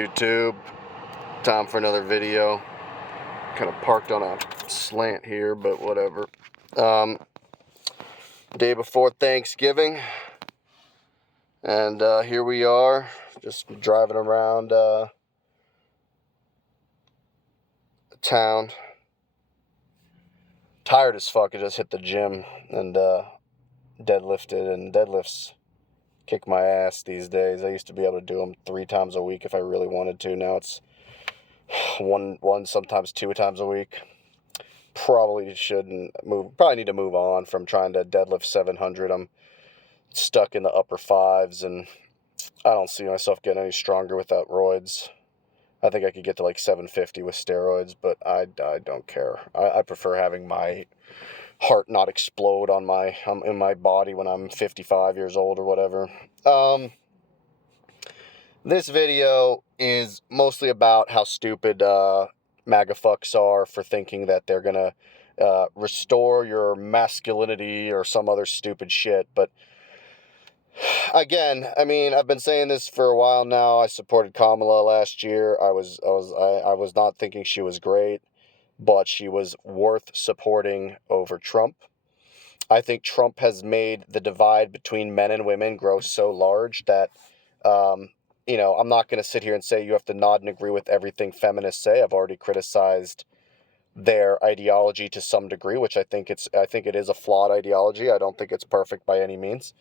YouTube, time for another video. Kind of parked on a slant here, but whatever. Day before Thanksgiving, and here we are, just driving around town. Tired as fuck. I just hit the gym and deadlifted, and deadlifts kick my ass these days. I used to be able to do them 3 times a week if I really wanted to. Now it's one, sometimes 2 times a week. Probably need to move on from trying to deadlift 700. I'm stuck in the upper 5s, and I don't see myself getting any stronger without roids. I think I could get to like 750 with steroids, but I don't care. I prefer having my heart not explode in my body when I'm 55 years old or whatever. This video is mostly about how stupid MAGA fucks are for thinking that they're gonna restore your masculinity or some other stupid shit. But again, I mean, I've been saying this for a while now. I supported Kamala last year. I was not thinking she was great, but she was worth supporting over Trump. I think Trump has made the divide between men and women grow so large that I'm not going to sit here and say you have to nod and agree with everything feminists say. I've already criticized their ideology to some degree, which I think it is a flawed ideology. I don't think it's perfect by any means,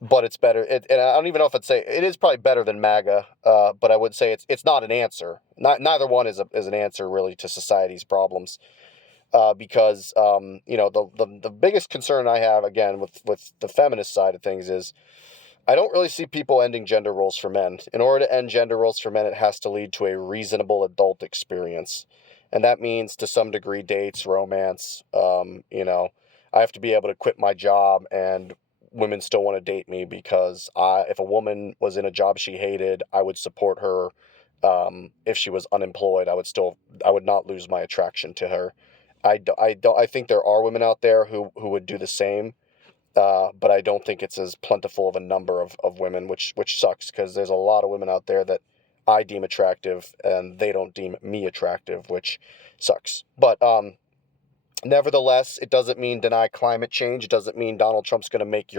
but it's better. And I don't even know if I'd say it is probably better than MAGA. But I would say it's not an answer. Neither one is an answer really to society's problems. Because the biggest concern I have again with the feminist side of things is I don't really see people ending gender roles for men. In order to end gender roles for men, it has to lead to a reasonable adult experience. And that means, to some degree, dates, romance. I have to be able to quit my job and women still want to date me because if a woman was in a job she hated, I would support her. If she was unemployed, I would not lose my attraction to her. I think there are women out there who would do the same. But I don't think it's as plentiful of a number of women, which sucks because there's a lot of women out there that I deem attractive and they don't deem me attractive, which sucks. But nevertheless, it doesn't mean deny climate change. It doesn't mean Donald Trump's going to make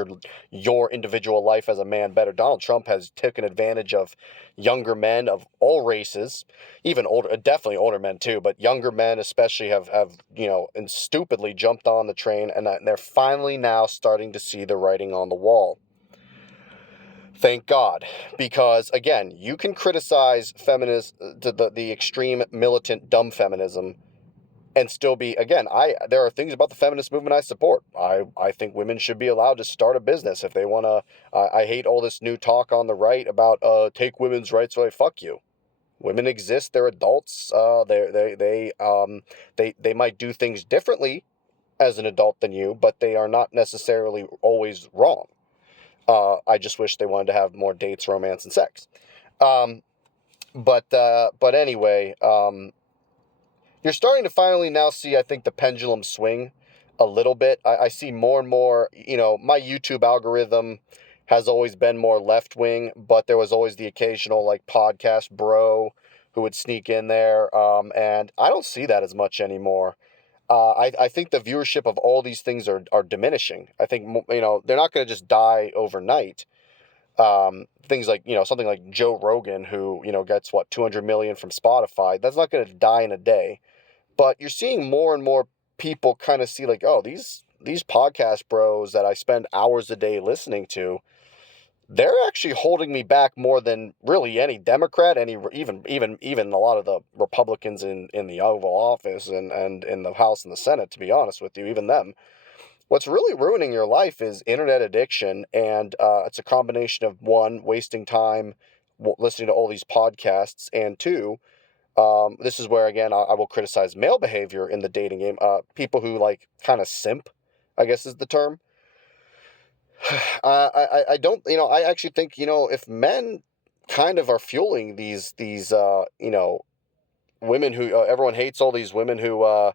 your individual life as a man better. Donald Trump has taken advantage of younger men of all races, even older, definitely older men too, but younger men especially have and stupidly jumped on the train, and they're finally now starting to see the writing on the wall. Thank God, because again, you can criticize feminist, the extreme militant dumb feminism, and still be, again, there are things about the feminist movement I support. I think women should be allowed to start a business if they want to. I hate all this new talk on the right about take women's rights away. Fuck you. Women exist. They're adults. They might do things differently as an adult than you, but they are not necessarily always wrong. I just wish they wanted to have more dates, romance, and sex. But anyway. You're starting to finally now see, I think, the pendulum swing a little bit. I see more and more, my YouTube algorithm has always been more left-wing, but there was always the occasional, like, podcast bro who would sneak in there, and I don't see that as much anymore. I think the viewership of all these things are diminishing. I think, they're not going to just die overnight. Things like, something like Joe Rogan, who, gets, 200 million from Spotify, that's not going to die in a day. But you're seeing more and more people kind of see like, oh, these podcast bros that I spend hours a day listening to, they're actually holding me back more than really any Democrat, even a lot of the Republicans in the Oval Office and in the House and the Senate, to be honest with you, even them. What's really ruining your life is internet addiction, and it's a combination of, one, wasting time listening to all these podcasts, and two, this is where, again, I will criticize male behavior in the dating game. People who, like, kind of simp, I guess is the term. I don't, I actually think, if men kind of are fueling these women who, everyone hates all these women who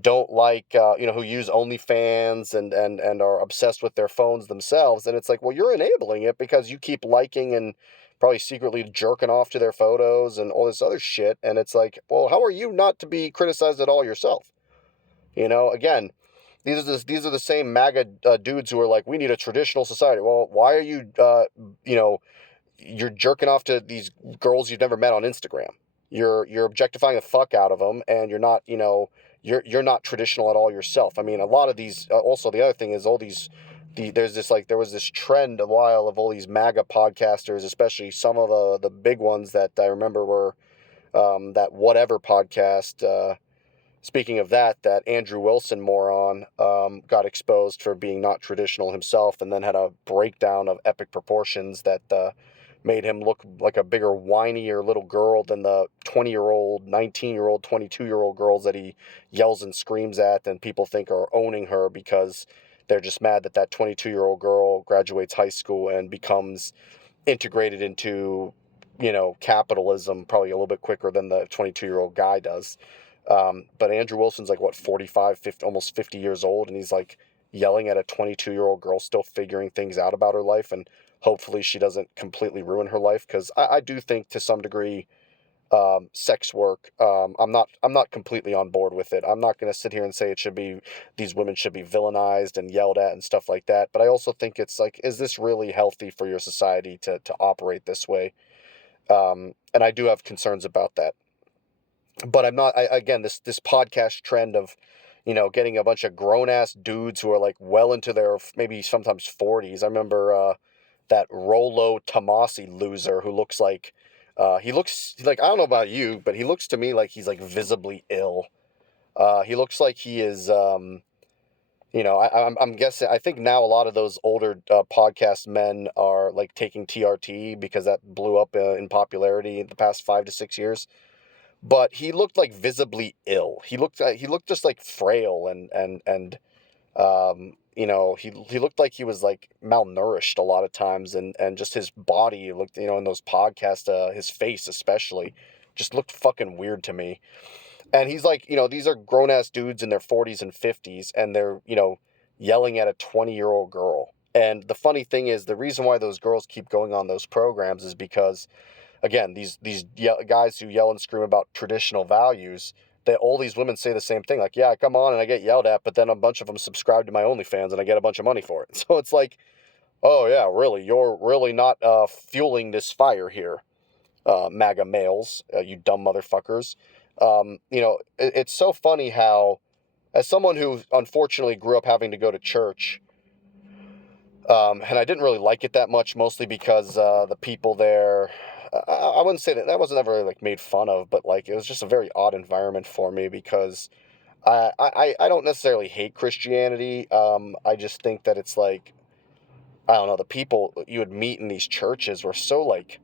don't like, who use OnlyFans and are obsessed with their phones themselves. And it's like, well, you're enabling it because you keep liking and probably secretly jerking off to their photos and all this other shit. And it's like, well, how are you not to be criticized at all yourself? Again, these are the same MAGA dudes who are like, we need a traditional society. Well, why are you, you're jerking off to these girls you've never met on Instagram? You're objectifying the fuck out of them, and you're not, you're not traditional at all yourself. I mean, a lot of these. Also, the other thing is all these. There was this trend a while of all these MAGA podcasters, especially some of the big ones that I remember were that Whatever podcast. Speaking of that Andrew Wilson moron got exposed for being not traditional himself, and then had a breakdown of epic proportions that made him look like a bigger, whinier little girl than the 20-year-old, 19-year-old, 22-year-old girls that he yells and screams at, and people think are owning her because they're just mad that 22-year-old girl graduates high school and becomes integrated into, capitalism probably a little bit quicker than the 22-year-old guy does. But Andrew Wilson's like, what, 45, 50, almost 50 years old, and he's like yelling at a 22-year-old girl still figuring things out about her life, and hopefully she doesn't completely ruin her life, because I do think to some degree sex work, I'm not completely on board with it. I'm not going to sit here and say these women should be villainized and yelled at and stuff like that, but I also think it's like, is this really healthy for your society to operate this way? And I do have concerns about that. But I'm not. Again, this podcast trend of, getting a bunch of grown ass dudes who are like well into their maybe sometimes 40s. I remember that Rolo Tomasi loser who looks like, he looks like, I don't know about you, but he looks to me like he's like visibly ill. He looks like he is. I'm guessing. I think now a lot of those older podcast men are like taking TRT because that blew up in popularity in the past 5 to 6 years. But he looked like visibly ill. He looked just like frail and he looked like he was like malnourished a lot of times, and just his body looked, in those podcasts, his face especially just looked fucking weird to me. And he's like, these are grown ass dudes in their 40s and 50s, and they're, yelling at a 20-year-old girl. And the funny thing is, the reason why those girls keep going on those programs is because, again, these guys who yell and scream about traditional values, that all these women say the same thing. Like, yeah, I come on and I get yelled at, but then a bunch of them subscribe to my OnlyFans and I get a bunch of money for it. So it's like, oh yeah, really, you're really not fueling this fire here, MAGA males, you dumb motherfuckers. It's so funny how, as someone who unfortunately grew up having to go to church, and I didn't really like it that much, mostly because the people there, I wouldn't say that wasn't ever really like made fun of, but like it was just a very odd environment for me because I don't necessarily hate Christianity. I just think that it's like, I don't know, the people you would meet in these churches were so like,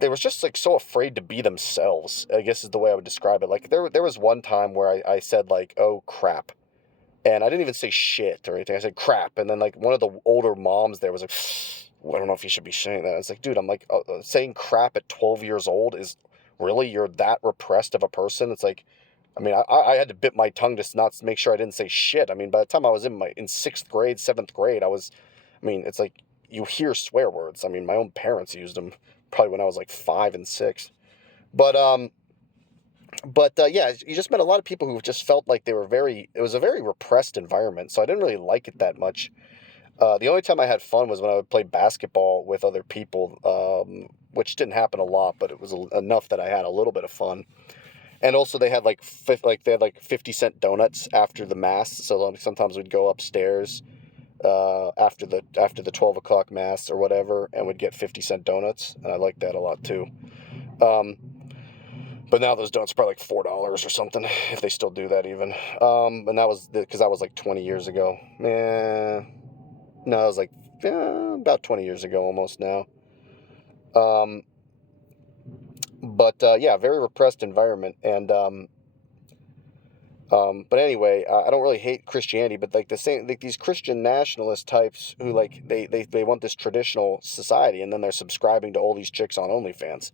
they were just like so afraid to be themselves, I guess is the way I would describe it. Like there was one time where I said like, oh crap. And I didn't even say shit or anything. I said crap. And then like one of the older moms there was like, well, I don't know if you should be saying that. It's like, dude, I'm like, saying crap at 12 years old is really, you're that repressed of a person? It's like, I mean, I had to bit my tongue to not make sure I didn't say shit. I mean, by the time I was in sixth grade, seventh grade, it's like, you hear swear words. I mean, my own parents used them probably when I was like 5 and 6. But, yeah, you just met a lot of people who just felt like it was a very repressed environment, so I didn't really like it that much. The only time I had fun was when I would play basketball with other people, which didn't happen a lot, but it was enough that I had a little bit of fun. And also they had like 50-cent donuts after the mass, so sometimes we'd go upstairs after the 12 o'clock mass or whatever, and we'd get 50-cent donuts, and I liked that a lot too. But now those donuts are probably like $4 or something, if they still do that even. And that was because that was like 20 years ago. No, it was like about 20 years ago almost now. But yeah, very repressed environment. And but anyway, I don't really hate Christianity, but like these Christian nationalist types who like they want this traditional society, and then they're subscribing to all these chicks on OnlyFans.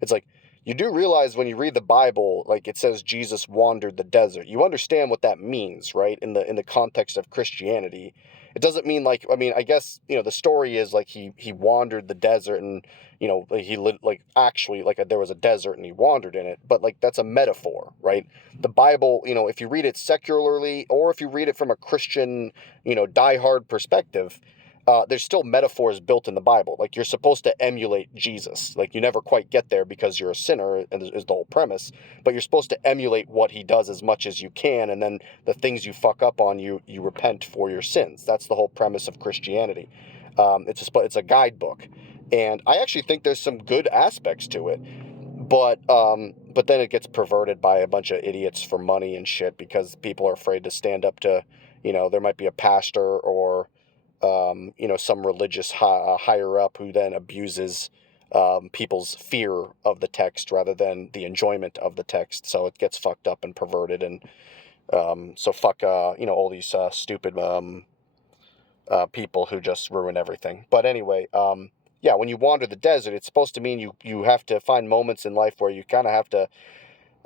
It's like, you do realize when you read the Bible, like it says Jesus wandered the desert. You understand what that means, right? In the context of Christianity, it doesn't mean like, I mean, I guess, the story is like he wandered the desert and, he lived like actually like there was a desert and he wandered in it, but like that's a metaphor, right? The Bible, if you read it secularly or if you read it from a Christian, diehard perspective, there's still metaphors built in the Bible. Like you're supposed to emulate Jesus. Like you never quite get there because you're a sinner, is the whole premise. But you're supposed to emulate what he does as much as you can, and then the things you fuck up on, you repent for your sins. That's the whole premise of Christianity. It's a guidebook, and I actually think there's some good aspects to it. But then it gets perverted by a bunch of idiots for money and shit because people are afraid to stand up to, there might be a pastor or some religious higher up who then abuses people's fear of the text rather than the enjoyment of the text. So it gets fucked up and perverted, and so fuck all these stupid people who just ruin everything. But anyway, yeah, when you wander the desert, it's supposed to mean you have to find moments in life where you kind of have to.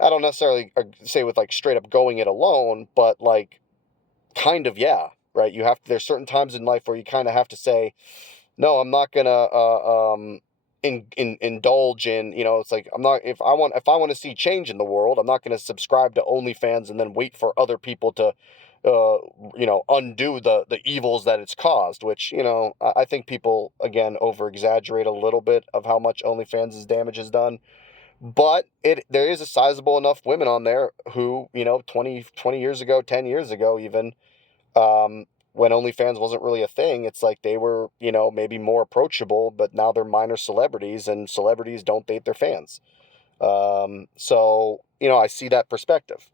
I don't necessarily say with like straight up going it alone, but like kind of, yeah, right. There's certain times in life where you kind of have to say, no, I'm not gonna indulge in, it's like I'm not if I want to see change in the world, I'm not gonna subscribe to OnlyFans and then wait for other people to undo the evils that it's caused, which, I think people again over exaggerate a little bit of how much OnlyFans' damage is done. But there is a sizable enough women on there who, 20 years ago, 10 years ago even, when OnlyFans wasn't really a thing, it's like they were, maybe more approachable, but now they're minor celebrities, and celebrities don't date their fans. So, I see that perspective.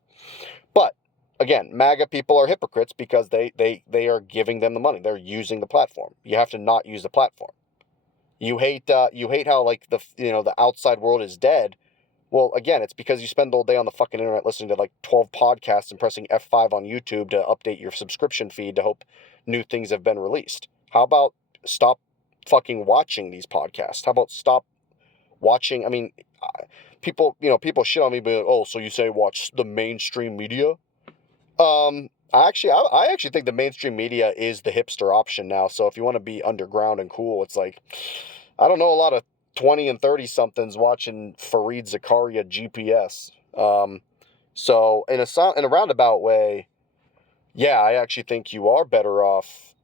But again, MAGA people are hypocrites because they are giving them the money. They're using the platform. You have to not use the platform. You hate how like the outside world is dead. Well, again, it's because you spend the whole day on the fucking internet listening to like 12 podcasts and pressing F5 on YouTube to update your subscription feed to hope new things have been released. How about stop fucking watching these podcasts? How about stop watching? I mean, people shit on me, but oh, so you say watch the mainstream media? I actually think the mainstream media is the hipster option now. So if you want to be underground and cool, it's like, I don't know a lot of 20 and 30 somethings watching Fareed Zakaria GPS. So in a roundabout way, yeah, I actually think you are better off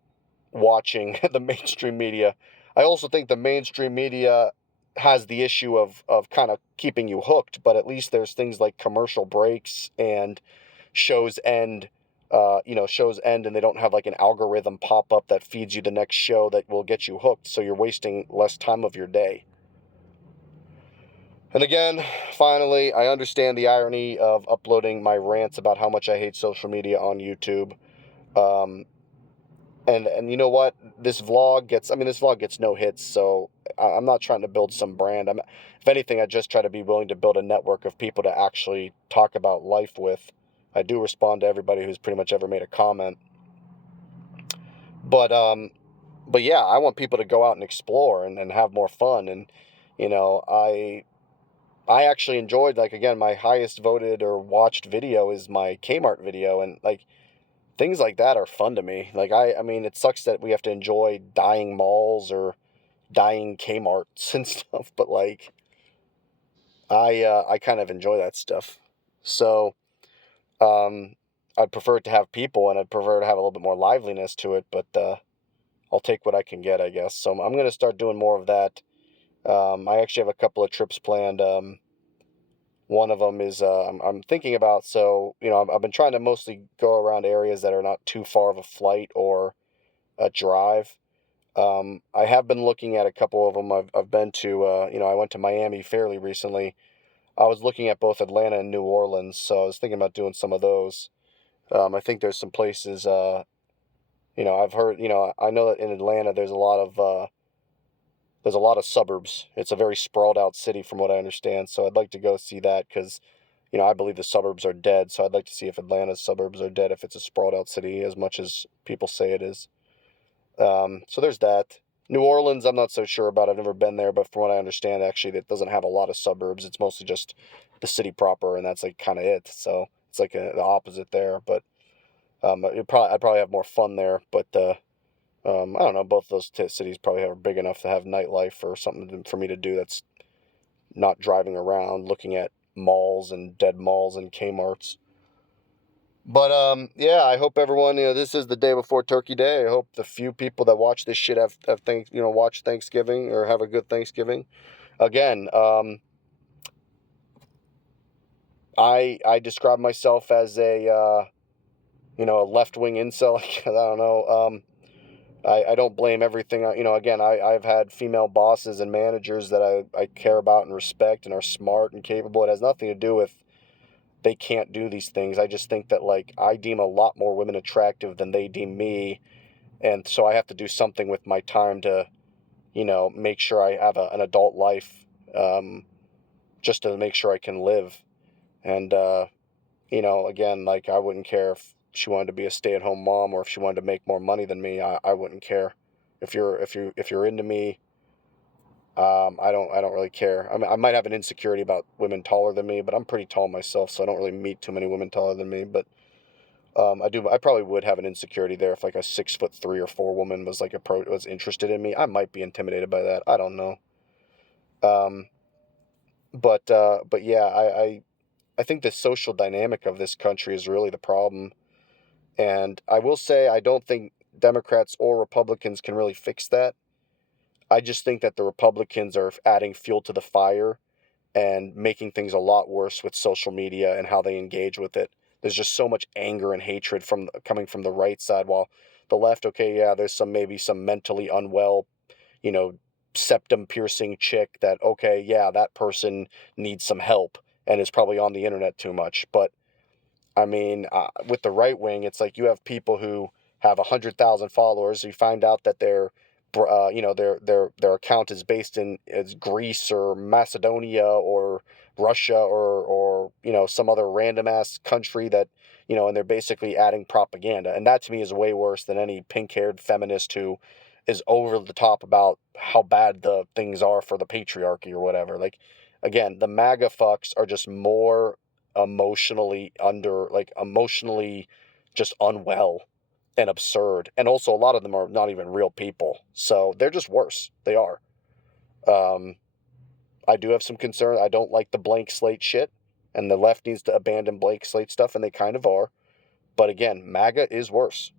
watching the mainstream media. I also think the mainstream media has the issue of kind of keeping you hooked, but at least there's things like commercial breaks and shows end. Shows end and they don't have like an algorithm pop up that feeds you the next show that will get you hooked, so you're wasting less time of your day. And again, finally, I understand the irony of uploading my rants about how much I hate social media on YouTube. Um, and you know what? This vlog gets no hits, so I'm not trying to build some brand. If anything, I just try to be willing to build a network of people to actually talk about life with. I do respond to everybody who's pretty much ever made a comment. But yeah, I want people to go out and explore and have more fun. And, I actually enjoyed, like, again, my highest voted or watched video is my Kmart video, and like things like that are fun to me. Like I mean, it sucks that we have to enjoy dying malls or dying Kmarts and stuff, but like I kind of enjoy that stuff. So um, I'd prefer it to have people, and I'd prefer to have a little bit more liveliness to it, but I'll take what I can get, I guess. So I'm gonna start doing more of that. I actually have a couple of trips planned. One of them is I'm thinking about, so I've been trying to mostly go around areas that are not too far of a flight or a drive. I have been looking at a couple of them. I've been to I went to Miami fairly recently. I was looking at both Atlanta and New Orleans, so I was thinking about doing some of those. I think there's some places. I've heard. I know that in Atlanta there's a lot of suburbs. It's a very sprawled out city from what I understand. So I'd like to go see that because, I believe the suburbs are dead. So I'd like to see if Atlanta's suburbs are dead, if it's a sprawled out city as much as people say it is. So there's that. New Orleans, I'm not so sure about. I've never been there, but from what I understand, actually, it doesn't have a lot of suburbs. It's mostly just the city proper, and that's like kind of it. So it's like the opposite there. But I'd probably have more fun there. But I don't know. Both those cities probably are big enough to have nightlife or something for me to do that's not driving around looking at malls and dead malls and Kmart's. But yeah, I hope everyone, this is the day before Turkey Day. I hope the few people that watch this shit watch Thanksgiving or have a good Thanksgiving. Again, I describe myself as a left wing incel. I don't know. I don't blame everything. Again, I've had female bosses and managers that I care about and respect and are smart and capable. It has nothing to do with they can't do these things. I just think that, like, I deem a lot more women attractive than they deem me. And so I have to do something with my time to, make sure I have an adult life, just to make sure I can live. And, again, like, I wouldn't care if she wanted to be a stay-at-home mom or if she wanted to make more money than me. I wouldn't care. If you're into me, I don't really care. I mean, I might have an insecurity about women taller than me, but I'm pretty tall myself, so I don't really meet too many women taller than me. But I probably would have an insecurity there if like a 6'3" or 4 woman was like was interested in me. I might be intimidated by that. I don't know. Um, but yeah, I think the social dynamic of this country is really the problem. And I will say I don't think Democrats or Republicans can really fix that. I just think that the Republicans are adding fuel to the fire and making things a lot worse with social media and how they engage with it. There's just so much anger and hatred coming from the right side, while the left, okay, yeah, there's maybe some mentally unwell, you know, septum piercing chick that, okay, yeah, that person needs some help and is probably on the internet too much. But I mean, with the right wing, it's like you have people who have 100,000 followers. You find out that their account is based in Greece or Macedonia or Russia or some other random ass country that and they're basically adding propaganda. And that to me is way worse than any pink haired feminist who is over the top about how bad the things are for the patriarchy or whatever. Like, again, the MAGA fucks are just more emotionally just unwell and absurd. And also, a lot of them are not even real people. So they're just worse. They are. Um, I do have some concern. I don't like the blank slate shit. And the left needs to abandon blank slate stuff. And they kind of are. But again, MAGA is worse.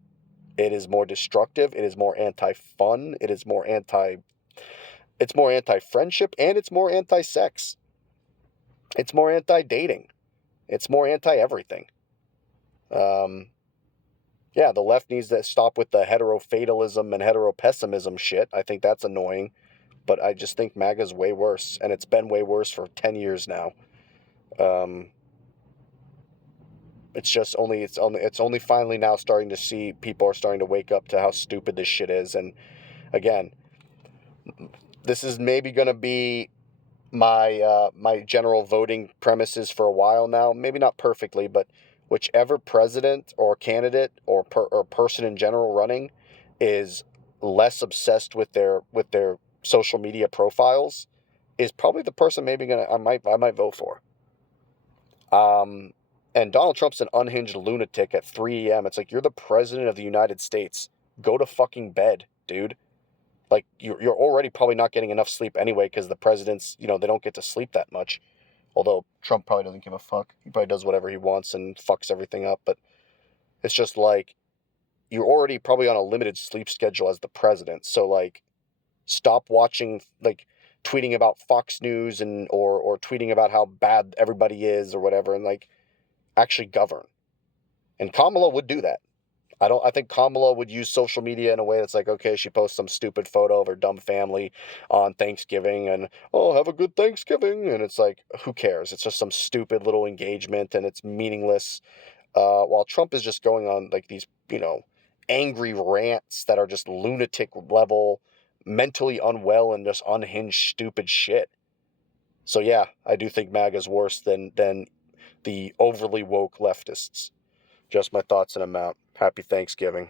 It is more destructive. It is more anti-fun. It's more anti-friendship. And it's more anti-sex. It's more anti-dating. It's more anti-everything. Yeah, the left needs to stop with the hetero-fatalism and hetero-pessimism shit. I think that's annoying. But I just think MAGA's way worse. And it's been way worse for 10 years now. Um, it's only finally now starting to see people are starting to wake up to how stupid this shit is. And again, this is maybe going to be my general voting premises for a while now. Maybe not perfectly, but whichever president or candidate or person in general running is less obsessed with their social media profiles is probably the person maybe gonna I might vote for. Um, and Donald Trump's an unhinged lunatic at 3 a.m. It's like, you're the president of the United States. Go to fucking bed, dude. Like, you're already probably not getting enough sleep anyway because the presidents, they don't get to sleep that much. Although Trump probably doesn't give a fuck. He probably does whatever he wants and fucks everything up. But it's just like, you're already probably on a limited sleep schedule as the president. So, like, stop watching, like, tweeting about Fox News or tweeting about how bad everybody is or whatever, and, like, actually govern. And Kamala would do that. I think Kamala would use social media in a way that's like, okay, she posts some stupid photo of her dumb family on Thanksgiving and, oh, have a good Thanksgiving. And it's like, who cares? It's just some stupid little engagement and it's meaningless. While Trump is just going on like these, angry rants that are just lunatic level, mentally unwell and just unhinged, stupid shit. So yeah, I do think MAGA's worse than the overly woke leftists. Just my thoughts and amount. Happy Thanksgiving.